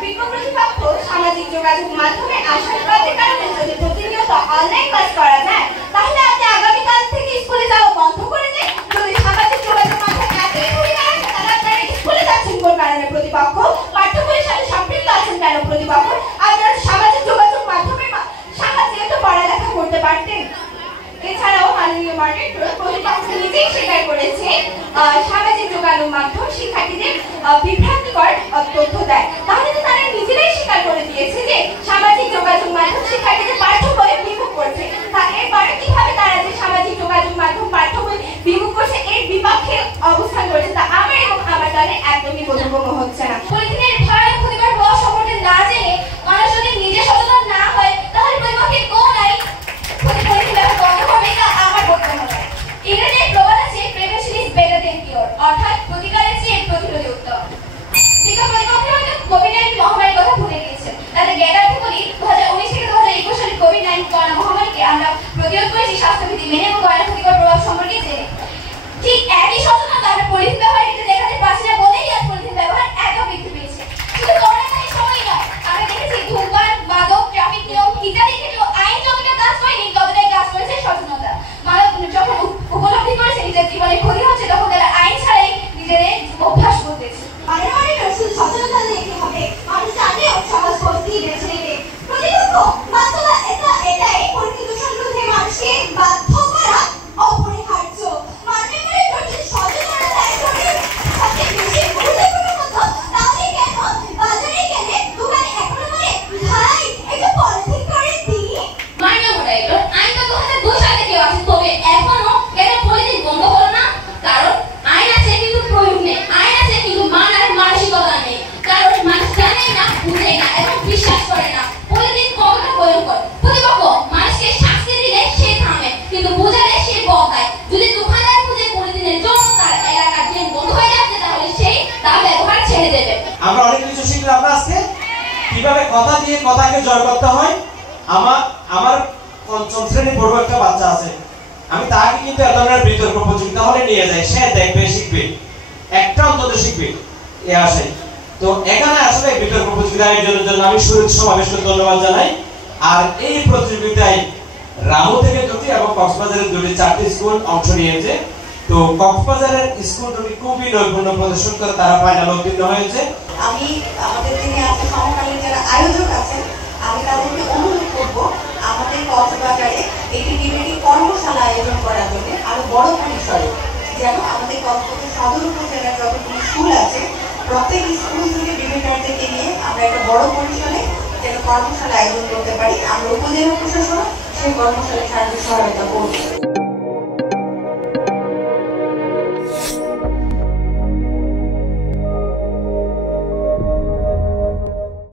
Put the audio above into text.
বৃক্ষ প্রতিপক্ষ সামাজিক যোগাযোগ মাধ্যমে আশঙ্কার কারণে যদি প্রতিনিয়ত অনলাইন ক্লাস করা যায় তাহলে আপনি আগামীকাল থেকে স্কুলে যাওয়া বন্ধ করে দিন। যদি সামাজিক যোগাযোগ মাধ্যমে এতই ভূমিকা রাখে তাহলে আপনারা স্কুলে যাচ্ছেন কোন কারণে প্রতিপক্ষ? পাঠ্য বইয়ের সাথে সম্পৃক্ত আছেন কেন প্রতিপক্ষ? আপনারা সামাজিক যোগাযোগ মাধ্যমের সাহায্যে তো পড়ালেখা করতে পারতেন। এছাড়াও মাননীয় মডারেটর প্রতিপক্ষ নিজেই স্বীকার করেছে সামাজিক যোগাযোগ মাধ্যম শিক্ষার্থীদের বিভ্রান্তিকর তথ্য দেয়। তাহলে তো তারা নিজেরাই স্বীকার করে দিয়েছে যে সামাজিক যোগাযোগ মাধ্যম শিক্ষার্থীদের পাঠ্য বই বিমুখ করছে। তা এরপরে কিভাবে তারা যে সামাজিক যোগাযোগ মাধ্যম পাঠ্য বই বিমুখ করছে এর বিপক্ষে অবস্থান করছে তা আমার এবং আমার দলে একদমই বোধগম্য হচ্ছে না। পলিথিনের ভয়ানক ক্ষতিকর প্রভাব সম্পর্কে না জেনে মানুষ যদি নিজে সচেতন না হয় তাহলে পরিপক্ষে কোন আইন পলিথিন ব্যবহার বন্ধ করবে তা আমার বক্তব্য নয়। ইংরেজির প্রবাদ আছে prevention is better than cure, অর্থাৎ প্রতিকারের চেয়ে প্রতিরোধই উত্তম। শিক্ষা কর্তৃপক্ষ হয়তো কোভিড-19 মহামারীর কথা ভুলে গিয়েছেন। তাদের জ্ঞাতার্থে বলি 2019 থেকে 2021 সালে কোভিড-19 করোনা মহামারীকে আমরা প্রতিরোধ করেছি স্বাস্থ্যবিধি মেনে এবং করোনা ক্ষতিকর প্রভাব সম্পর্কে জেনে। ঠিক একই সচেতনতা আমরা পলিথিন ব্যবহারের ক্ষেত্রে দেখাতে পারছি না বলেই আজ পলিথিন ব্যবহার এত বৃদ্ধি পেয়েছে। শুধু করোনাকালীন সময়ই নয়, আমরা দেখেছি ধূমপান, মাদক, ট্রাফিক নিয়ম ইত্যাদি ক্ষেত্রে আইন যতটা কাজ করেনি ততটাই কাজ করেছে সচেতনতা। মানব যখন উপলব্ধি করেছে নিজের জীবনে ক্ষতি হচ্ছে তখন তারা আইন ছাড়াই নিজেদের অভ্যাস বদলেছে। শুধু সচেতনতা দেখতে হবে, মানুষ জানেও সমাজ পদ্ধতি বেছে নেবে। প্রতিপক্ষ বাস্তবা এটাই পরিবেশ দূষণ রোধে মানুষকে বাধ্য করা অপরিহার্য। মাননীয় মডারেটর যদি সচেতনতা একজনের সবচেয়ে বেশি গুরুত্বপূর্ণ হতো তাহলে কেন বাজারে গেলে দোকানে এখনো বলে ভাই একটু পলিথিন করে দিই? মাননীয় মডারেটর আইন তো 2002 সাল থেকে আছে, তবে এখনো কেন পলিথিন বন্ধ হলো না? কারণ আইন আছে কিন্তু প্রয়োগ নেই, আইন আছে কিন্তু মানার মানসিকতা নেই। কারণ মানুষ জানে না, বুঝে না এবং বিশ্বাস করে না পলিথিন কতটা ভয়ঙ্কর। প্রতিপক্ষ মানুষকে শাস্তি দিলে সে থামে কিন্তু বুঝালে সে বদলায়। যদি দোকানদার বুঝে পলিথিনের জন্য তার এলাকার ড্রেন বন্ধ হয়ে যাচ্ছে তাহলে সেই তার ব্যবহার ছেড়ে দেবে। আমরা অনেক কিছু শিখলাম না আজকে, কিভাবে কথা দিয়ে কথাকে জয় করতে হয়। আমার পঞ্চম শ্রেণী পড়বো একটা বাচ্চা আছে, আমি তাকে কিন্তু এ ধরনের বিতর্ক প্রতিযোগিতা হলে নিয়ে যাই, সে দেখবে শিখবে, একটা অন্তত শিখবে এ আসে। তো এখানে আসলে বিতর্ক প্রতিযোগিতা আয়োজনের জন্য আমি সুরজ সমাবেশকে ধন্যবাদ জানাই। আর এই প্রতিযোগিতায় রামু থেকে 2টি এবং কক্সবাজারের 2টি 4টি স্কুল অংশ নিয়েছে। তো কক্সবাজারের স্কুল দুটি খুবই নৈপুণ্য প্রদর্শন করে তারা ফাইনাল উত্তীর্ণ হয়েছে। আমি আমাদের যিনি আছে সমকালীন যারা আয়োজক আছেন আমি তাদেরকে অনুরোধ করবো আমাদের কক্সবাজারে একটি ডিবেটিং কর্মশালা আয়োজন করার জন্য আরো বড় পরিসরে, যেন আমাদের কক্সবাজার সদর উপজেলার যতগুলো স্কুল আছে প্রত্যেক স্কুল থেকে ডিবেটারদেরকে নিয়ে আমরা একটা বড় পরিসরে যেন কর্মশালা আয়োজন করতে পারি। আমরা উপজেলা প্রশাসন সেই কর্মশালায় সার্বিক সহায়তা করব।